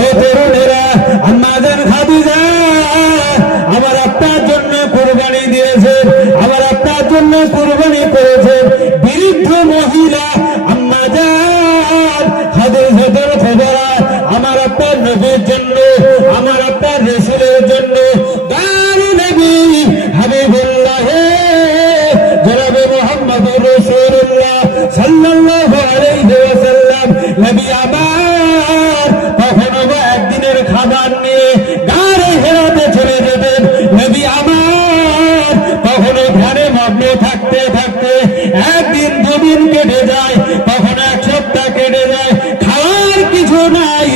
ও তরুণেরা, আম্মা জান খাদিজা আমার আপনার জন্য কুরবানি দিয়েছেন, আমার আপনার জন্য কুরবানি করেছেন। বৃদ্ধ মহিলা আম্মা জান খাদিজাতুল কুবরা আমার আপনার নবীর জন্য, আমার আপনার রাসূলের জন্য দারুন নবী হাবিবুল্লাহ জনাবে মুহাম্মদুর রাসূলুল্লাহ সাল্লাল্লাহু আলাইহি ওয়াসাল্লাম নবী আমার কখনো একদিনের খাবার নিয়ে গাড়ি হেরাতে চলে যেতেন। নবী আমার কখনো ধ্যানে মগ্ন থাকতে থাকতে একদিন দুদিন কেটে যায়, কখনো এক সপ্তাহ কেটে যায়, খাওয়ার কিছু নাই।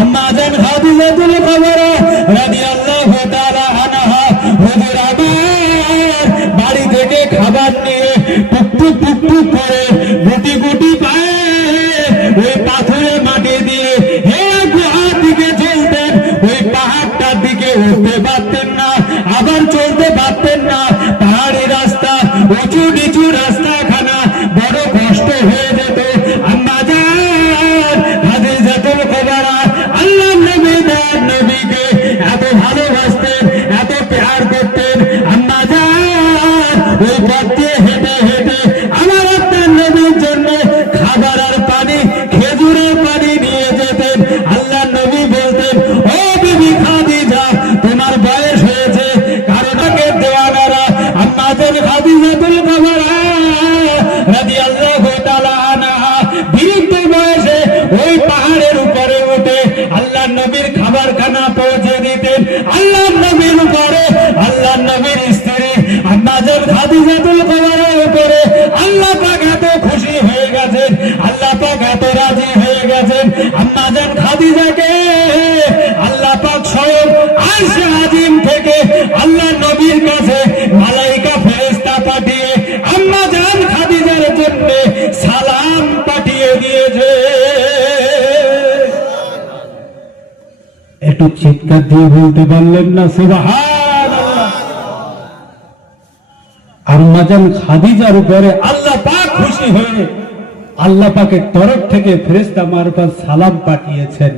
আম্মা জান খাদিজাতুল কুবরা রাদিয়াল্লাহু তাআলা আনহা হুজুর আমার বাড়ি থেকে খাবার নিয়ে টুকটুক টুকটুক করে গুটি গুটি পায়ে ওই পাথরে মাটি দিয়ে হে গুহার দিকে চলতেন। ওই পাহাড়টার দিকে উঠতে পারতেন না, আবার চলতে পারতেন না। পাহাড়ি রাস্তা, উঁচু নিচু রাস্তা খানা বড় কষ্ট হয়ে যেত। আম্মা জান খাদিজাতুল কুবরা আল্লাহর নবী তার নবীকে এত ভালোবাসতেন, এত প্যার করতেন। আম্মা জান ওই পথ দিয়ে হেঁটে হেঁটে আমার আপনার নবীর জন্য খাবার আর পানি, খেজুরের পানি নিয়ে যেতেন। আল্লাহর নবী বলতেন, ও বিবি খাদিজা তোমার বয়স হয়েছে, কারণ আগে দেওয়ানারা আম্মা জান খাদিজাতুল কুবরা রাদিয়াল্লাহু তাআলা আনহা বৃদ্ধ বয়সে ওই পাহাড়ের উপরে উঠে আল্লাহর নবীর খাবারখানা পৌঁছে দিতেন। আল্লাহর নবীর উপরে আল্লাহর নবীর স্ত্রী আম্মা জান খাদিজাতুল কুবরার উপরে আল্লাহ পাক এত খুশি হয়ে গেছেন, আল্লাহ পাক এত রাজি হয়ে গেছেন। আম্মা জান খাদিজাকে আল্লাহ পাক স্বয়ং আরশে আজিম থেকে আল্লাহর নবীর কাছে মালাইকা ফেরেশতা পাঠিয়ে আম্মা জান খাদিজার জন্য সালাম পাঠিয়ে দিয়েছে। একটু চিৎকার দিয়ে বলতে পারলেন না সুবহানাল্লাহ? আম্মা জান খাদিজার উপরে আল্লাহ পাক খুশি হয়ে আল্লাহ পাকের তরফ থেকে ফেরেশতা মারফত সালাম পাঠিয়েছেন।